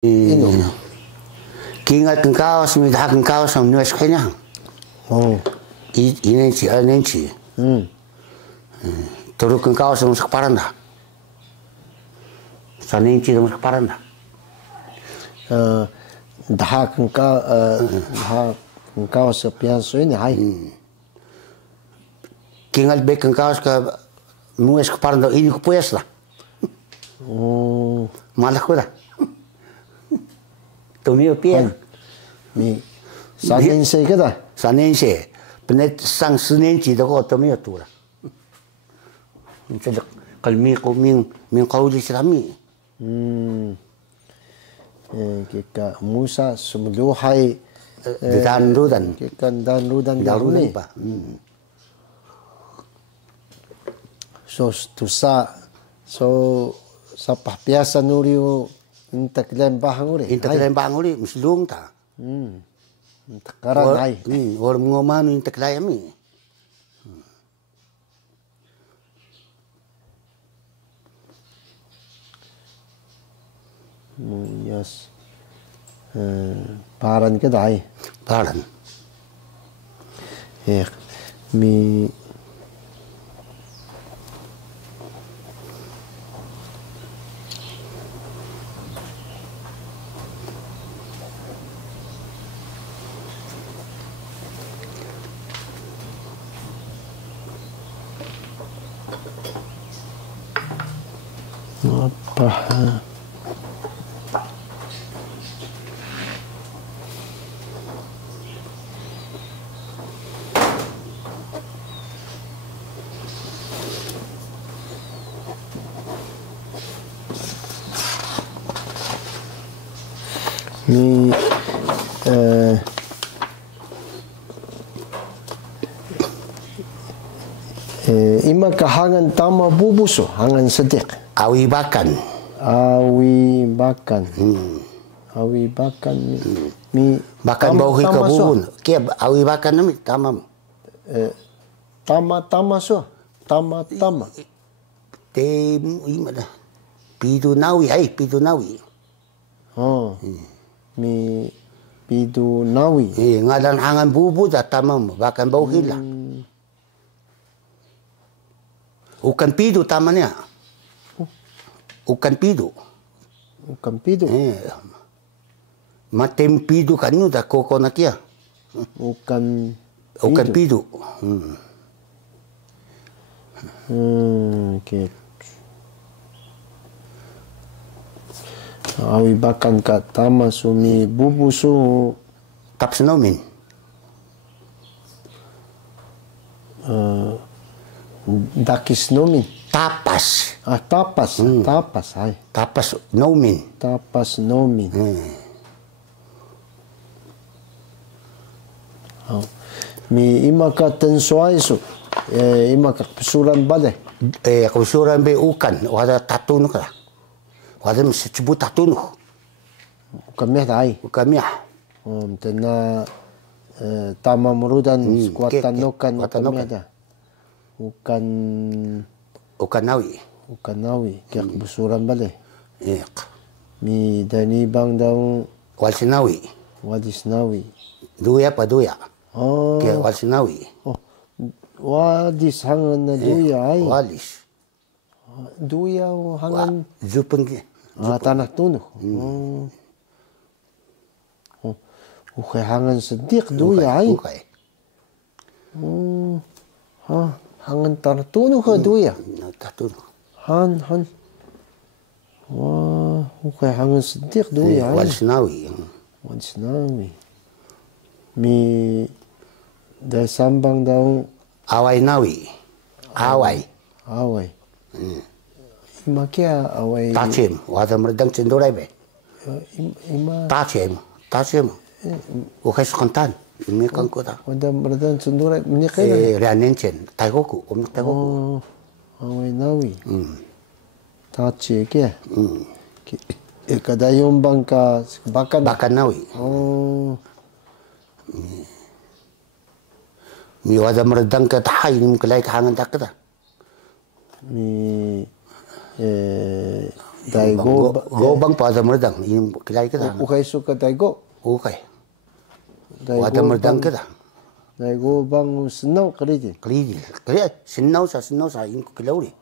Ino. Kingat ng kaos, may dahag ng kaos ang nuwes kanya. Oh. Inenchi, anenchi. Turuk ng kaos ang sakparanda. Sanenchi ang sakparanda. Dahag ng kaos sa piyanso ini, hay. Kingat bek ng kaos ka nuwes sakparanda, ini ko puyas la. Malak ko la. Tumiyo piyan. Mi sanense kada. Sanense. Penet sang senenchi dako tumiyo tura. Minsan kalmi ko min kauli sila mi. Kika Musa sumuluhay Dan-rudan. Kika dan-rudan Dan-rudan pa. So sa pahpiasa nuri intaklen bahang uri. Intaklen bahang uri mislung ta. Karan ay. Or ngomano intaklay mi. Yes. Paran ka dai. Paran. Mi apa ni ima kahangan tama bubuso hangan sedik. Awi bakan. Awi bakan. Mi bakan bauhi ka bubun. Kaya awi bakan nami tamam. Tama so. Tama. Te ima dah. Pidu nawi ay pidu nawi. Oh. Mi pidu nawi. Ngalan hangan bubu dah tamam bakan bauhi lah. Ukan pidu tamannya. Ukan pidu. Matem pidu kanyu dah koko nakia. Ukan pidu. Okay. Awi bakan ka tama sumi bubuso taps nomin. Dakis nomin. Tapas. Tapas. Tapas, ay. Tapas nomin. Tapas nomin. Mi ima ka tensoay so. Ima ka kusuran bale. Kusuran be ukan. Wada tatunu ka. Wada mesicubu tatunu. Ukameh ay. Ukameh. Tena tama murudan kuatan nokan. Ukameh da. Ukanawi. Kaya busuran bale. Mi danibang daw. Wadisnawi. Duya pa duya. Oh. Kaya walsinawi. Wadis hangan na duya ay. Walis. Duya hangan. Zupeng. Tanah tunuh. Ukay hangan sedik duya ay. Ukay. Hangan tanah tunuh ka duya. Tatunuh. Han. Wah, ukay hangan sedik duya ay. Walsinawi. Mi dahil sambang daw away nawi. Away. Ima kaya away. Tachim. Wada meredang cendurai be. Ima. Tachim. Ukay sukantan. Ini kan kota. Wada meredang cendurai menyekay. Rianencen. Taigoku. Taigoku. Away nawi. Tachi kaya. Kadayong bang ka bakan. Bakan nawi. Mi wada meredang ke tahay ni mkelai kahangan tak kita. Mi Daigo Gobang pa ada merdang. Ini kilai kita. ukay suka daigo. Okay. Daigo Ada merdang kita. Daigo bang snow kalidin. Kalidin. Kaya sinnaw sa ini ko kilaw rin.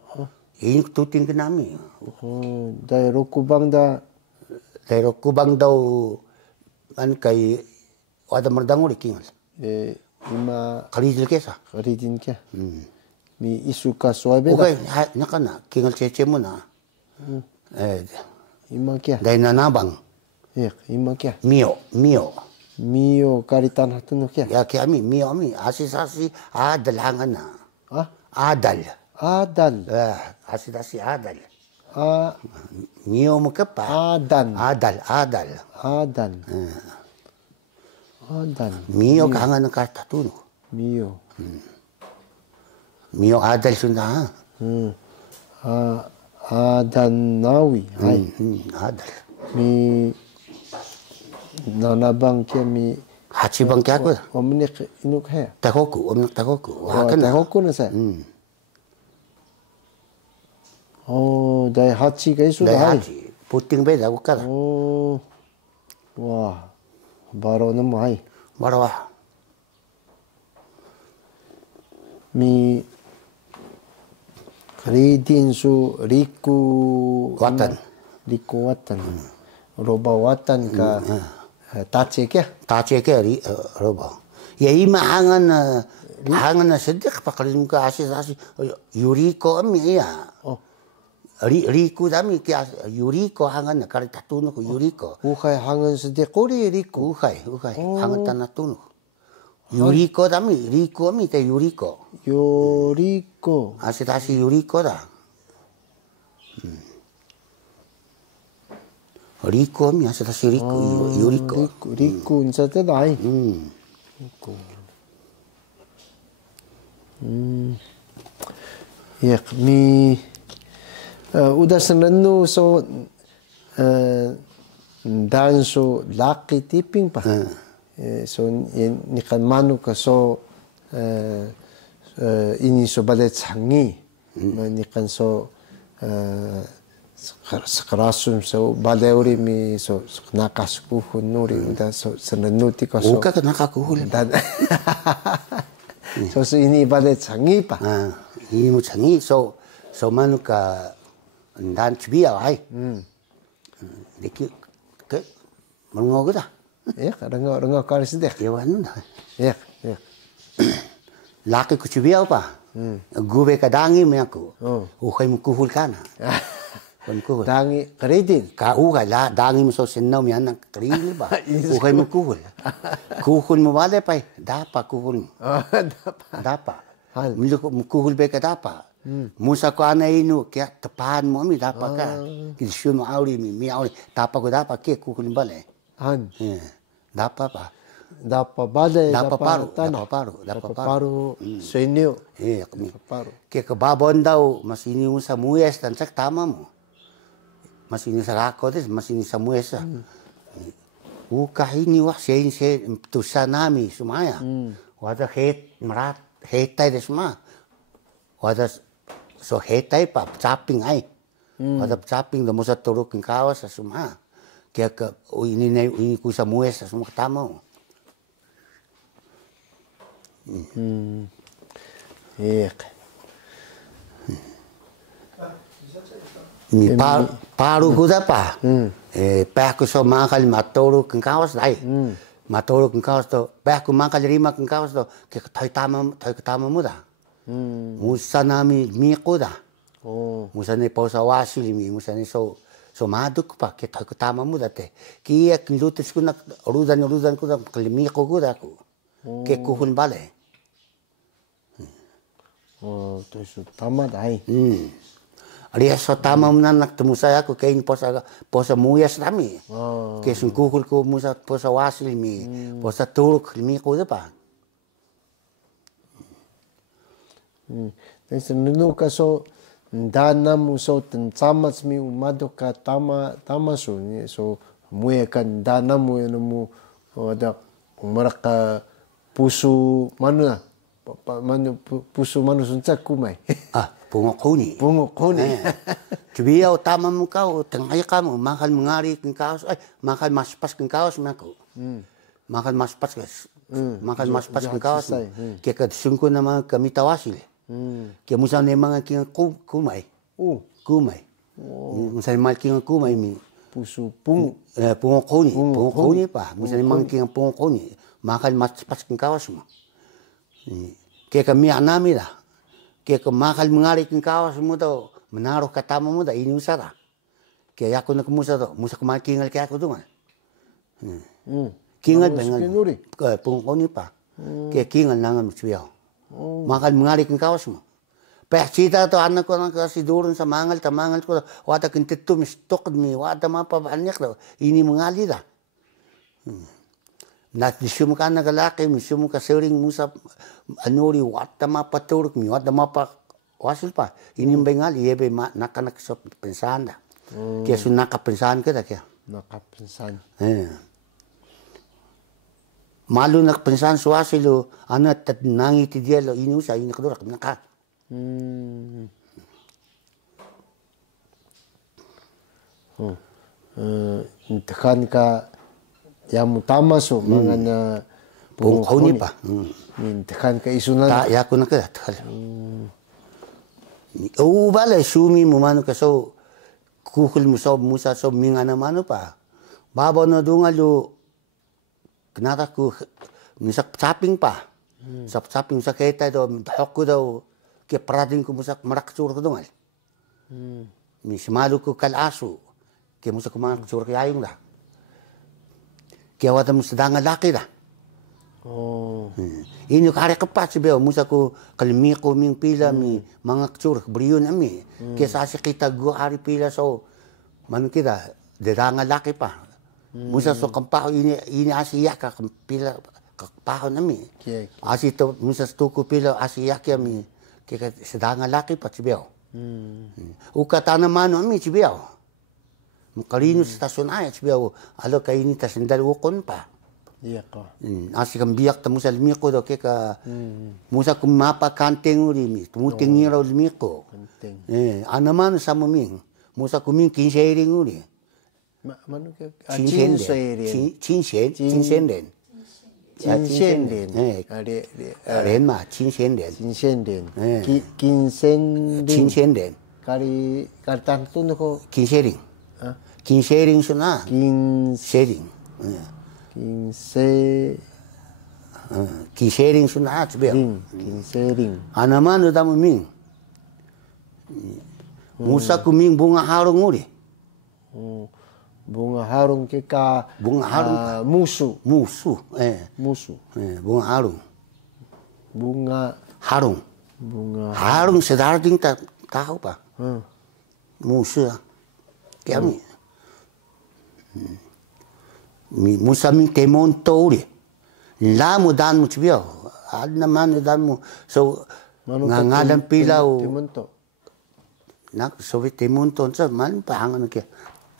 Ini ko tutin ka namin. Dai roku bang da Pero kubang daw an kay ada merdang uri kingal. ima Kalidil kesa. kalidin kya. Mi isuka suabe da. Okay, nakana kingal cheche mo na. Ima kya. Dahil nanabang. Ima kya. Mio. Mio karitan hatuno kya. Ya kaya mio asisasi adal hangan na. Adal. Adal. Asisasi adal. Mio mo ka pa. Adan. Adal. Adan. Mio ka hangan ng katatuno. Mio. Mio adal sunda ha. Adan nawi. Adal. Mi nanabang kya mi Hachibang kaya ko. omnik inuk hai. Takoku. Takoku na sa. Dai hachi ka isu da hai. Puting beda ko kada. Wah. Baro na mo hai. Marawa. Mi ridin su riku watan. Roba watan ka tache kya? Tache kya roba. Ya ima hangan na sedik pakalim ka asis yuriko ami ya. Riku dami kya yuriko hangan na karitatuno ko yuriko. Ukay hangan sedik kuri riku. Ukay hangan tanatuno. Yuriko dami riku ami te yuriko. Yoriko. Asis yuriko da. Rico mi hace así Rico. Rico in sa te dai. Yak mi udasan nanu so dan so laki tiping pa. So ni kan manu ka so ini so balet sangi. Ni kan so sekarasum so baleuri mi so nakaskuhun nuri udah so senenuti ko so uka nakakuhul so ini balet sangi pa ini mo sangi so manu ka dan chibia ai deki ke mongo gada rengo karis deh ya wanu da ya laki ku chibia pa gube kadangi me aku ukai mo kuhul kana dangi kredin ka uga la dangi mo so sinnaw mi anak kredin ba ukay mo kuhul mo wala pa dapa kuhul dapa mo kuhul be ka dapa musa ko ana inu kya tapan mo mi dapa ka kisyo mo auri mi auri dapa ko dapa ke kuhul bale dapa pa dapa bale dapa paru senyo paru ke babon daw masini mo sa muyes tan sak tama mo masini sa ako des masini sa muesa ini wah sein tusa nami sumaya wada marat hetai des ma wada so hetai pa caping ai wada caping da musa turuk ng kawas sa suma kaya ka ini ku sa muesa suma tama mi paru ko da pa pa ko so makal matoro kang kawas dai matoro kang kawas to pa ko makal rima kang kawas to ke thai tama mo da musa nami mi ko da musa ne pausa wasili mi musa ne so maduk pa ke thai tama mo da te ki ek lutis ko na rudan ko da kalmi ko da ko ke kuhun bale to su tama dai Alias so tama mo na nagtemu saya ko kain posa muyas nami. Ke sungkukul ko musa posa wasil mi posa turuk mi ko da pa. Then nunu ka so dana mo so tsamas mi umado ka tama so muya kan dana mo no mo ada pusu manu na pusu manu sunca kumai bunga kuni. Bunga kuni. Cibiau tamam kau tengah kamu makan mengari kengkaus, makan maspas kengkaus aku. Makan maspas guys. Makan maspas kengkaus. Kita sungguh nama kami tawasil. Kita musa nemang kita kumai. Kumai. Musa nemang kita kumai mi. Pusu pungu. Bunga kuni pa. Musa nemang kita bunga kuni. Makan maspas kengkaus mo. Kita mi anami dah. Kita makan mengari kengkaus mo tu. Menaruh kata mu dah ini usah dah. Kaya aku nak musa tu, musa kemana kingal kaya aku tu kan. Kingal dengan pungkau ni pa. Kaya kingal nangan muciau. Makan mengarik kau semua. Peh cita tu anak ko nak kasi durun sa mangal ko. Wata kintitu mistok mi wata mapa banyak tu. Ini mengali dah. Nat disum ka anak laki, misum ka sering musa anuri wata mapa turuk mi wata mapa wasil pa, ini bengal iya be nak so pensan dah. Kaya sun naka pensan kita kaya. Naka pensan. Malu nak pensan suasil lo, anak tat nangi ti dia lo ini usah ini kedua naka. Tekan ka yang utama so mangana pungkau ni pa. Tekan ka isunan. Tak ya aku nak kaya. Bala sumi mo mano ka so kukul mo so musa so mingana mano pa. Baba na dunga lo kenata ku misak saping pa. Saping sa keta do hokku do ke prading ku musak marakcur ko dungal. Mismalu ku kalasu ke musak marakcur ke ayung da. Ke wata musdanga laki da. Ini kare kepas beo musa ko kalmiko ming pila mi mga kcur briyon ami kesa kita gua hari pila so man kita deranga laki pa musa so kampaho ini asiya ka pila kampaho nami asi to musa stuko pila asiya kami kika sedanga laki pa beo ukatana mano ami beo mukalino stasyon ay beo alo kay ini tasendal ukon pa. Iya ko. Asik ang biyak ta musa limiko do keka musa kumapa kanteng uri mi tumuting iraw limiko. Anaman sa maming musa kuming kinsering uri. Mano ke? Chinsenden. Ren ma chinsenden. Chinsenden. Kari tanto ko kinsering. Kinsering suna. Kinsering. Kinsering suna at beo. Kinsering. Anaman da maming. Musa kuming bunga harong uri. Bunga harong ke ka bunga harong musu. Musu. Bunga harong. Bunga harong. Bunga harong sedarding tahu pa. Musu. Kami. Musa ming temonto uri. Lamu dan mo tibiao. Ad naman dan mo so ngangalan pilaw. Temonto. Nak so temonto sa man pahangan kaya.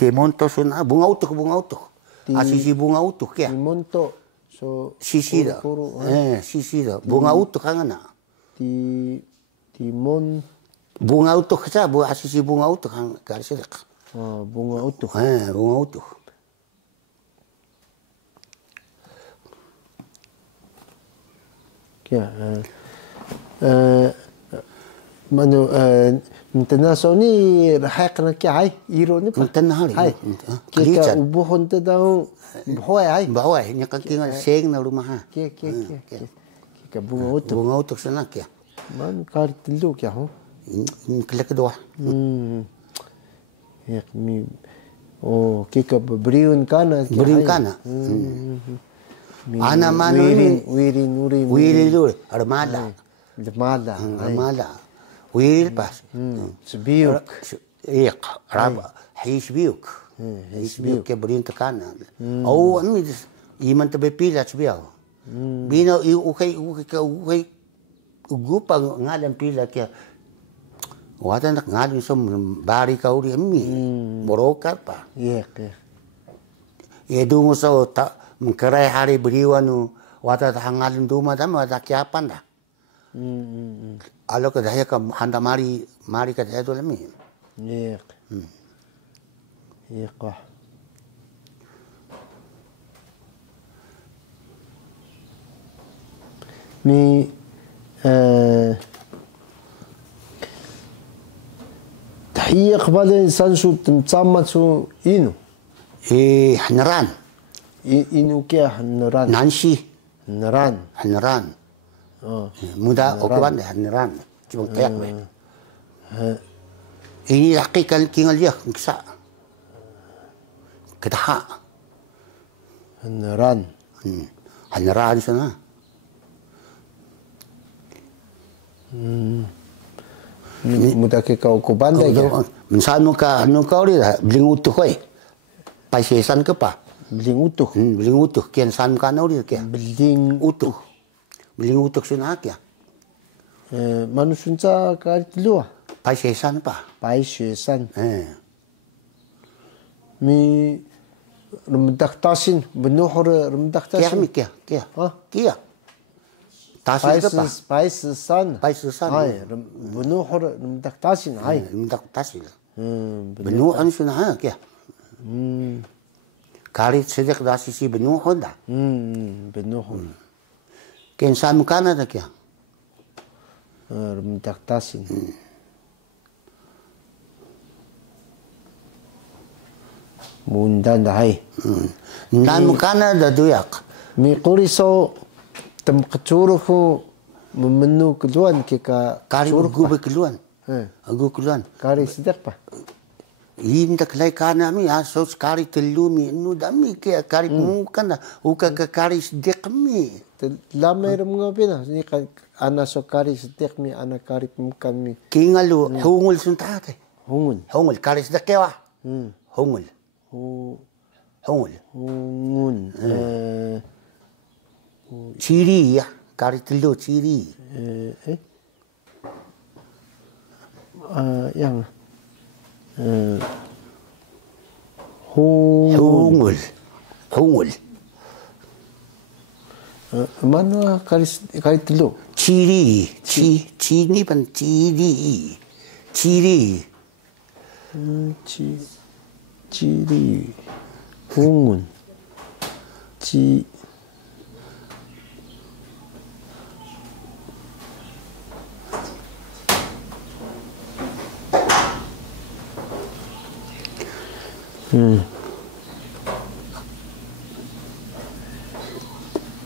Temonto so na bunga utok. Asisi bunga utok kaya. Temonto so sisida. Sisida. Bunga utok hanga na. Timon bunga utok sa asisi bunga utok hanga karsida. Bunga utok. Bunga utok. Ya, mano internaso ni rahak na kya ay iro ni pa. Internahari. Kika ubuhon ta daw buhoy ay. Buhoy nya kan kinga seng na rumah. Kika bunga utok. Bunga utok sana kya. Man kar tilu kya ho. Kelak doa. Ya mi kika beriun kana. Beriun kana. Ana mano wirin armada wiril pas sbiuk raba hisbiuk ke berin tekana au ami iman tabe pila sbiau bino ukai ugupa ngalan pila ke watan nak ngalin som bari kauri ami borokar pa dungo so ta mengkerai hari beriwan wata hangalin duma dam wata kiapan dah. Alo ka dahya ka handa mari ka dahya do lami. Iya. Iya kah. Mi تحية قبل إنسان شو تمتسامة شو إنو Hanaran. إنو كيا هنران Nansi. هنران Hanaran. Muda okuban hanaran. Cuma kayak we. Ini laki kingal dia kisa. Kedah. هنران Hanaran sana. muda ke kau kubanda ke Minsan nuka uli bling utuh koi. Paisesan ke pa. beling utuh Bling utuh kian san kan uli kia. beling Utuh. Bling utuh sana kia. manusunca kali telua Paisesan pa. pai shuesan mi rumdak tasin benuhur rumdak Kia tasin mi kia. Hah? Kia. Tasin ke pa. pai sesan Paisesan. ai benuhur rumdak tasin ai Minta tasil. Benuh an sana kia. Kali sedek dasi si benuh honda. benuhur Kian san kana da kia. rumdak tasin mundan dahai Nan kana da duyak. mi quriso tem kecuruhu memenu keluan kita Kari gu keluan. Gu keluan. kari sedek pa Inda kelai kana mi aso kari telu mi nu dami ke kari mungkan uka ke kari sedek mi. lama ram ngapina ni ana so kari sedek mi ana kari pemkan mi Kingalu hungul sunta ke. hungun Hungul kari sedek kewa. Hungul. Hungul. hungun Ciri ya kari telu ciri. yang hungun Hungul. mana kari telu Ciri. Ciri pan ciri. Ciri. ciri hungun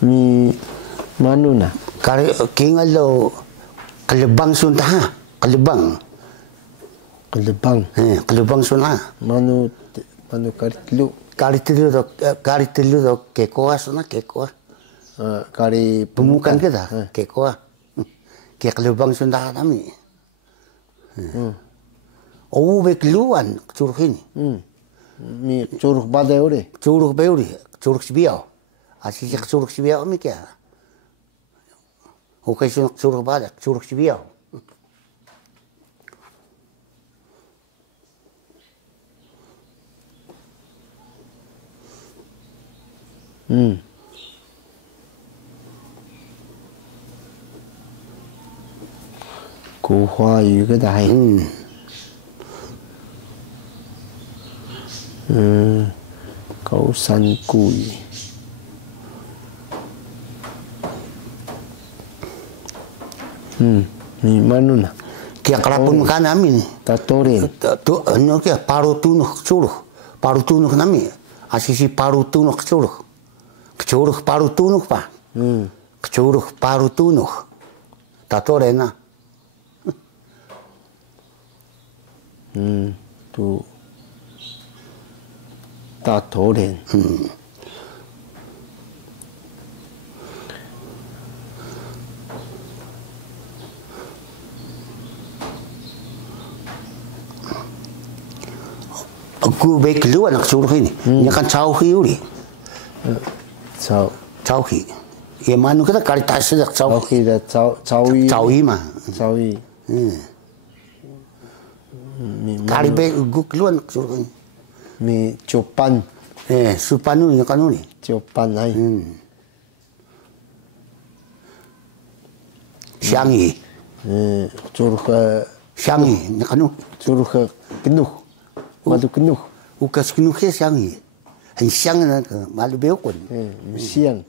mi manuna Kari kingalu kelebang sunta ha. Kelebang. Kelebang sunta. manu kari telu Kari telu do kekoa sana kekoa. kari Pemukan kita kekoa. Ke kelebang sunta kami. Oh be keluan curug ini. mi curug badai ore Curug beuri, curug sibiau. Asih curug sibiau mi kia. Oke curug badak, curug sibiau. Củ hoa yu cái đài cậu săn cùi ni mana na Kia kalapun makan amin. tatorin Tu ano kia paru tunuk curug. Paru tunuk nami. Asisi paru tunuk curug. Curug paru tunuk pa. Curug paru tunuk. Tatore na. tu tatorin Aku baik keluar nak curug ini. Ini kan cauhi uri. sao Cauhi. Ya manu kita kali tas dak sau cauhi. khi là cauhi Cauhi mah. cauhi Kali baik gu keluar nak curug ini. mi copan Supanu ni kan ni. copan ai Siangi. Curuh Siangi, nakanu. curuh kenuh. Madu kenuh. Ukas kenuh siangi. Ang siang na malu beokon. Siang.